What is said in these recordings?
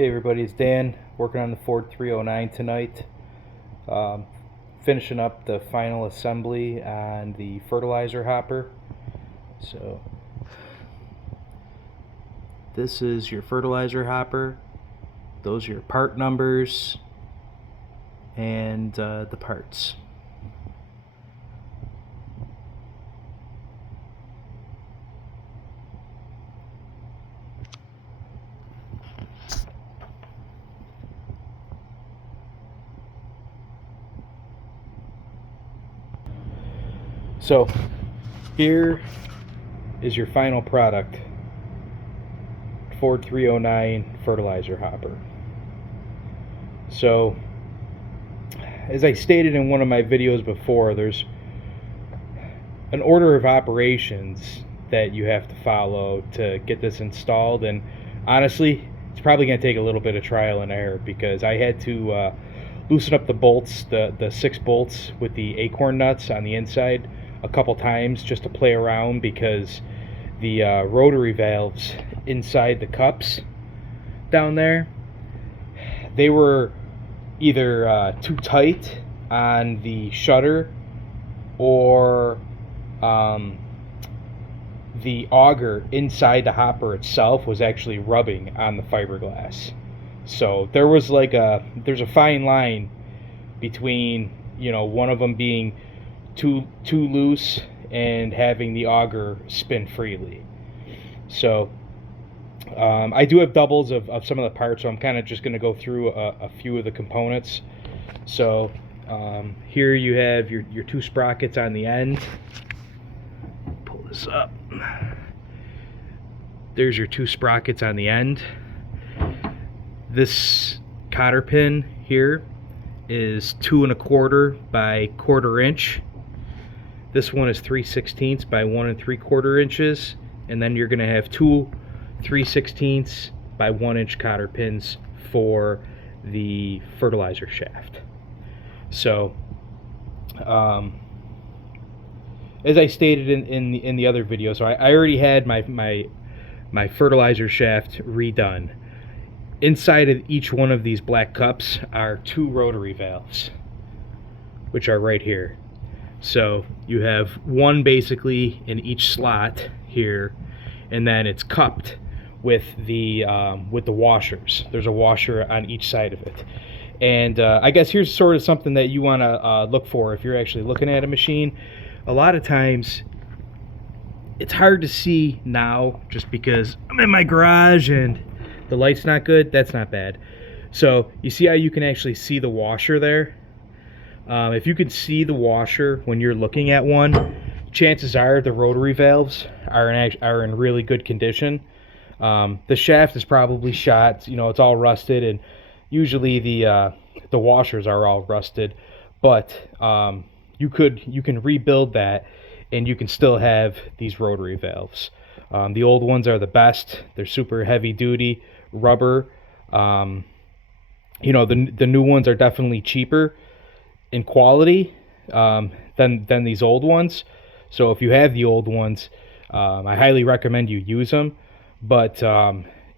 Hey everybody, it's Dan working on the Ford 309 tonight. Um, Finishing up the final assembly on the fertilizer hopper. So this is your fertilizer hopper. Those are your part numbers and the parts. So here is your final product, Ford 309 fertilizer hopper. So as I stated in one of my videos before, there's an order of operations that you have to follow to get this installed, and honestly it's probably going to take a little bit of trial and error because I had to loosen up the bolts, the 6 bolts with the acorn nuts on the inside a couple times just to play around, because the rotary valves inside the cups down there, they were either too tight on the shutter, or the auger inside the hopper itself was actually rubbing on the fiberglass. So there's a fine line between, one of them being too loose and having the auger spin freely. So I do have doubles of some of the parts, so I'm kind of just going to go through a few of the components. So here you have your 2 sprockets on the end. Pull this up. There's your 2 sprockets on the end. This cotter pin here is 2 1/4 by 1/4 inch. This one is 3/16 by 1 3/4 inches, and then you're going to have 2 3/16 by 1 inch cotter pins for the fertilizer shaft. So as I stated in the other video, so I already had my fertilizer shaft redone. Inside of each one of these black cups are 2 rotary valves, which are right here. So you have one basically in each slot here, and then it's cupped with the washers. There's a washer on each side of it. And I guess here's sort of something that you want to look for if you're actually looking at a machine. A lot of times it's hard to see now just because I'm in my garage and the light's not good. That's not bad. So you see how you can actually see the washer there? If you can see the washer when you're looking at one, chances are the rotary valves are in really good condition. The shaft is probably shot, it's all rusted, and usually the washers are all rusted, but you can rebuild that and you can still have these rotary valves. The old ones are the best. They're super heavy duty rubber. The new ones are definitely cheaper in quality than these old ones. So if you have the old ones, I highly recommend you use them. But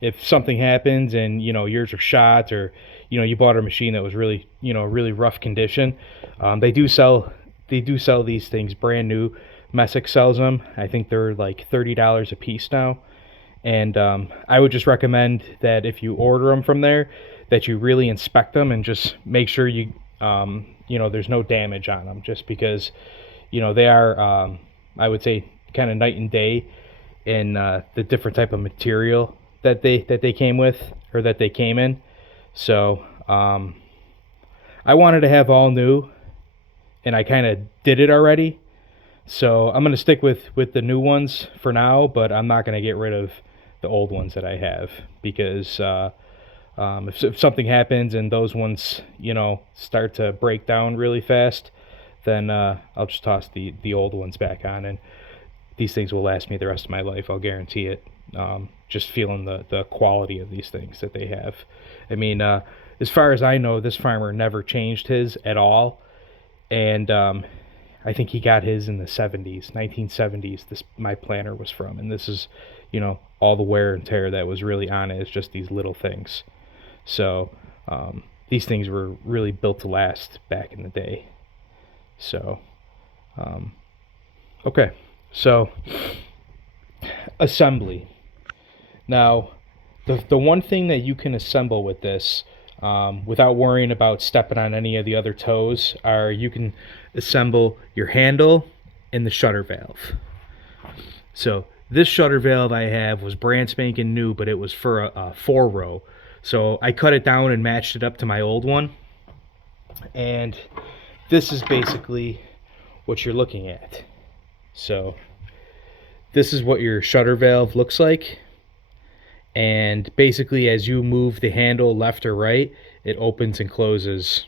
if something happens and yours are shot, or you bought a machine that was really really rough condition, they do sell these things brand new. Messick sells them. I think they're like $30 a piece now. And I would just recommend that if you order them from there, that you really inspect them and just make sure there's no damage on them, just because they are I would say kind of night and day in the different type of material that they came with, or that they came in. So I wanted to have all new, and I kind of did it already. So I'm going to stick with the new ones for now, but I'm not going to get rid of the old ones that I have, because if something happens and those ones start to break down really fast, then I'll just toss the old ones back on, and these things will last me the rest of my life. I'll guarantee it. Just feeling the quality of these things that they have. I mean, as far as I know, this farmer never changed his at all, and I think he got his in the 70s, 1970s. My planter was from, and this is, all the wear and tear that was really on it is just these little things. So these things were really built to last back in the day. So okay, so assembly. Now, the one thing that you can assemble with this, without worrying about stepping on any of the other toes, are you can assemble your handle and the shutter valve. So this shutter valve I have was brand spanking new, but it was for a 4-row. So I cut it down and matched it up to my old one. And this is basically what you're looking at. So this is what your shutter valve looks like. And basically, as you move the handle left or right, it opens and closes,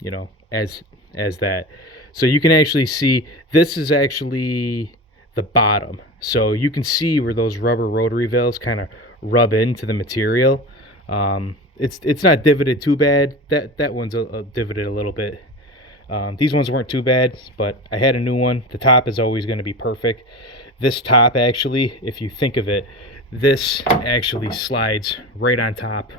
you know, as that. So you can actually see this is actually the bottom. So you can see where those rubber rotary valves kind of rub into the material. It's not divoted too bad. That one's divoted a little bit. These ones weren't too bad, but I had a new one. The top is always going to be perfect. This top, actually, if you think of it, this actually slides right on top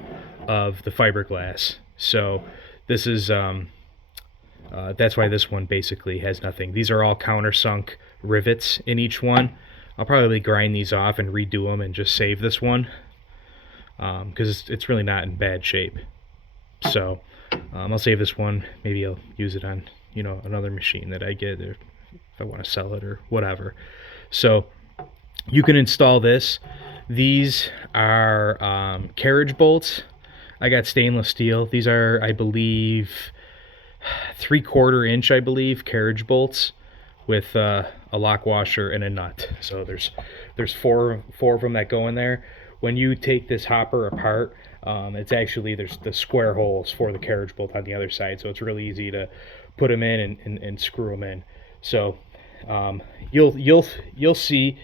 of the fiberglass. So this is that's why this one basically has nothing. These are all countersunk rivets in each one. I'll probably grind these off and redo them and just save this one because it's really not in bad shape. So I'll save this one. Maybe I'll use it on, you know, another machine that I get, or if I want to sell it or whatever. So you can install this. These are carriage bolts. I got stainless steel. These are, I believe, 3/4 inch, I believe, carriage bolts with a lock washer and a nut. So there's four of them that go in there. When you take this hopper apart, it's actually, there's the square holes for the carriage bolt on the other side, so it's really easy to put them in and screw them in. So you'll see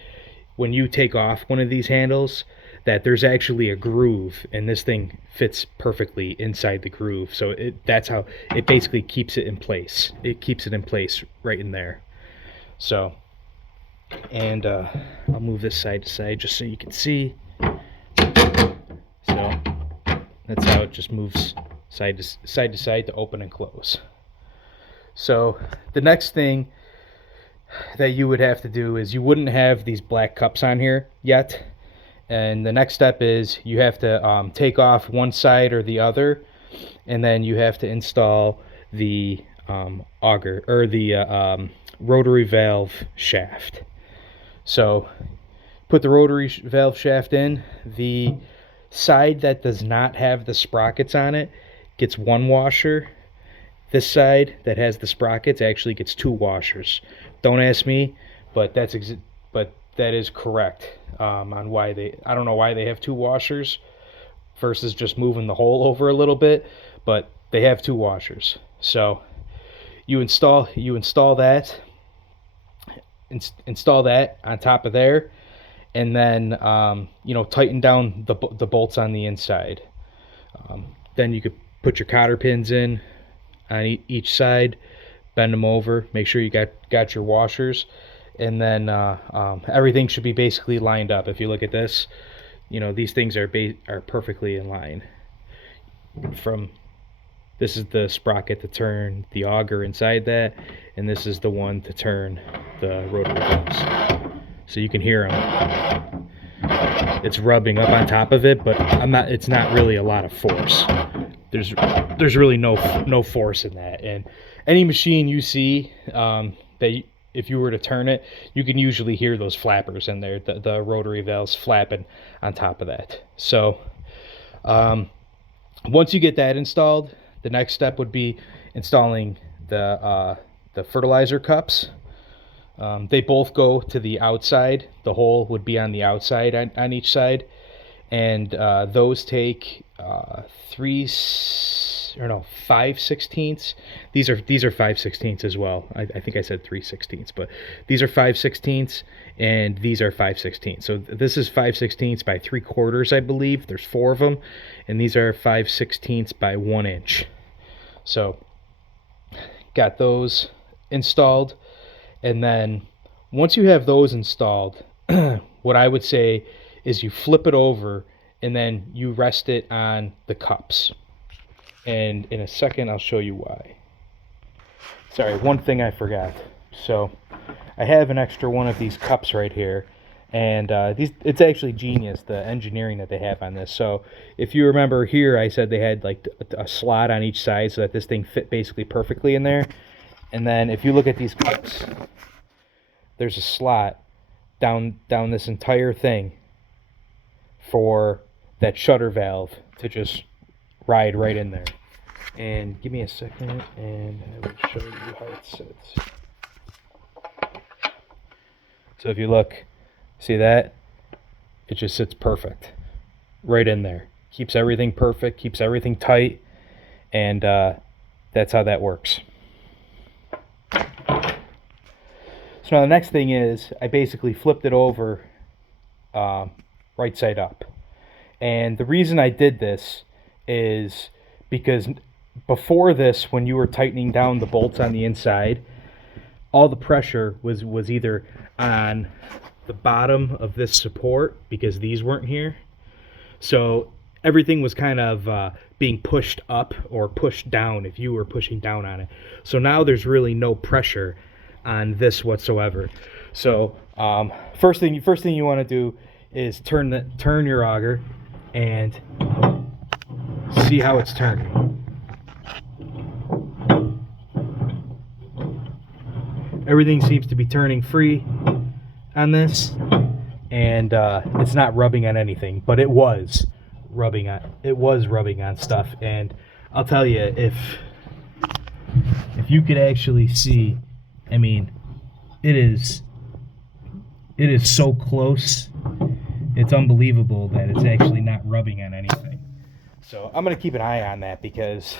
when you take off one of these handles that there's actually a groove, and this thing fits perfectly inside the groove. So that's how it basically keeps it in place. It keeps it in place right in there. So, and I'll move this side to side just so you can see. So that's how it just moves side to side to open and close. So the next thing that you would have to do is, you wouldn't have these black cups on here yet, and the next step is you have to take off one side or the other, and then you have to install the auger or the rotary valve shaft. So put the rotary valve shaft in. The side that does not have the sprockets on it gets one washer. This side that has the sprockets actually gets 2 washers. Don't ask me, but that is correct on why I don't know why they have 2 washers versus just moving the hole over a little bit, but they have 2 washers. So you install that, install that on top of there, and then you know, tighten down the bolts on the inside. Then you could put your cotter pins in on each side, bend them over, make sure you got your washers, and then everything should be basically lined up. If you look at this, you know, these things are perfectly in line. This is the sprocket to turn the auger inside that, and this is the one to turn the rotary valves. So you can hear them. It's rubbing up on top of it, but it's not really a lot of force. There's really no force in that. And any machine you see if you were to turn it, you can usually hear those flappers in there, the rotary valves flapping on top of that. So once you get that installed, the next step would be installing the fertilizer cups. They both go to the outside. The hole would be on the outside on each side, and those take 5/16. These are 5/16 as well. I think I said 3/16, but these are 5/16, and these are 5/16. So this is 5/16 by 3/4, I believe. There's 4 of them, and these are 5/16 by 1 inch. So got those installed, and then once you have those installed, what I would say is you flip it over and then you rest it on the cups. And in a second, I'll show you why. Sorry, one thing I forgot. So I have an extra one of these cups right here, and it's actually genius, the engineering that they have on this. So if you remember here, I said they had like a slot on each side so that this thing fit basically perfectly in there. And then if you look at these cups, there's a slot down this entire thing for that shutter valve to just ride right in there. And give me a second and I will show you how it sits. So if you look, see that? It just sits perfect right in there. Keeps everything perfect, keeps everything tight, and that's how that works. So now the next thing is I basically flipped it over right side up. And the reason I did this is because before this, when you were tightening down the bolts on the inside, all the pressure was either on the bottom of this support because these weren't here. So everything was kind of being pushed up or pushed down if you were pushing down on it. So now there's really no pressure on this whatsoever. So first thing you want to do is turn your auger and see how it's turning. Everything seems to be turning free on this, and it's not rubbing on anything, but it was rubbing on stuff. And I'll tell you, if you could actually see, I mean, it is so close, it's unbelievable that it's actually not rubbing on anything. So I'm gonna keep an eye on that, because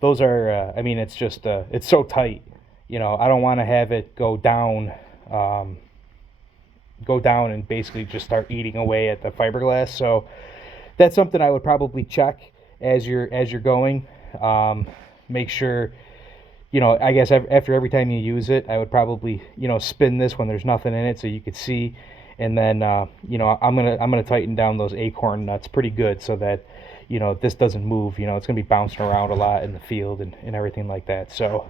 those are I mean, it's just it's so tight. You know, I don't want to have it go down and basically just start eating away at the fiberglass. So that's something I would probably check as you're going. Make sure, you know, I guess after every time you use it, I would probably, you know, spin this when there's nothing in it so you could see. And then you know, I'm gonna tighten down those acorn nuts pretty good so that, you know, this doesn't move. You know, it's gonna be bouncing around a lot in the field and everything like that. So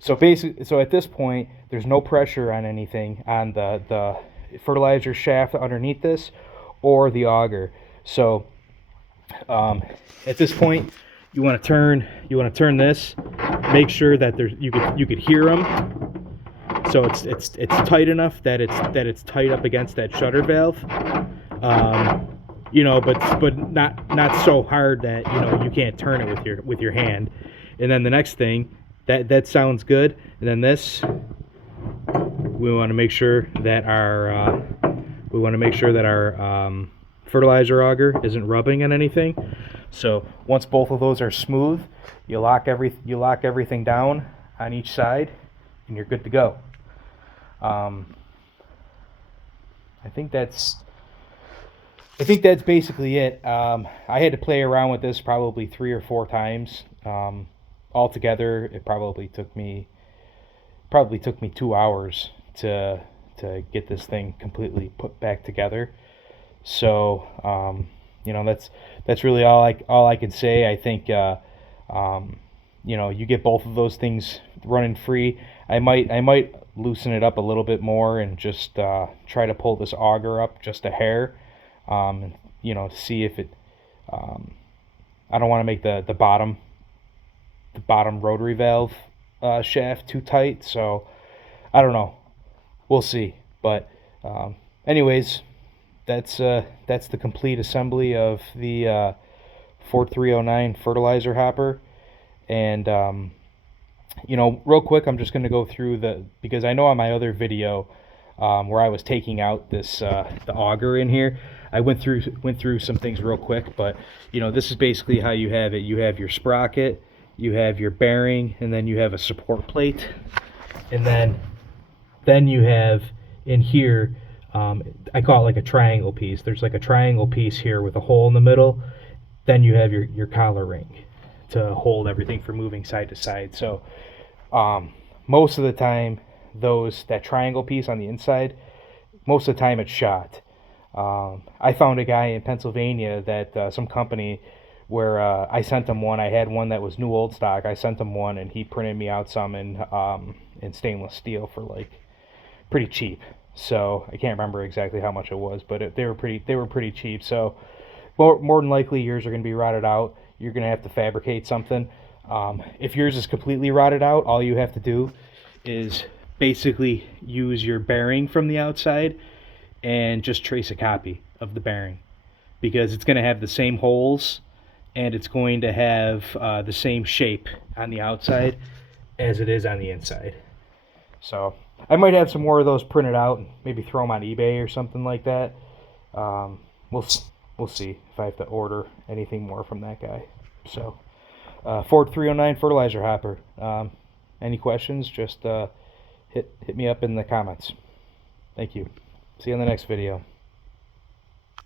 so basically, so at this point, there's no pressure on anything on the fertilizer shaft underneath this or the auger. So at this point, you want to turn this. Make sure that you could hear them. So it's tight enough that it's tight up against that shutter valve. You know, but not so hard that, you know, you can't turn it with your hand. And then the next thing. That sounds good. And then this, we want to make sure that our fertilizer auger isn't rubbing on anything. So once both of those are smooth, you lock everything down on each side, and you're good to go. I think that's basically it. I had to play around with this probably 3 or 4 times. Altogether, it probably took me 2 hours to get this thing completely put back together. So you know, that's really all I can say. I think you know, you get both of those things running free. I might loosen it up a little bit more and just try to pull this auger up just a hair, and, you know, see if it. I don't want to make the bottom rotary valve shaft too tight, so I don't know. We'll see. But anyways, that's the complete assembly of the 4309 fertilizer hopper. And you know, real quick, I'm just going to go through because I know on my other video where I was taking out this the auger in here, I went through some things real quick. But you know, this is basically how you have it. You have your sprocket, you have your bearing, and then you have a support plate, and then you have in here, I call it like a triangle piece. There's like a triangle piece here with a hole in the middle. Then you have your collar ring to hold everything from moving side to side. So most of the time, that triangle piece on the inside, most of the time it's shot. I found a guy in Pennsylvania that some company where I sent him one. I had one that was new old stock. I sent him one, and he printed me out some in stainless steel for like pretty cheap. So I can't remember exactly how much it was, but they were pretty cheap. So more than likely yours are going to be rotted out. You're going to have to fabricate something. If yours is completely rotted out, all you have to do is basically use your bearing from the outside and just trace a copy of the bearing, because it's going to have the same holes and it's going to have the same shape on the outside as it is on the inside. So I might have some more of those printed out and maybe throw them on eBay or something like that. We'll see if I have to order anything more from that guy. So Ford 309 fertilizer hopper. Any questions? Just hit me up in the comments. Thank you. See you on the next video.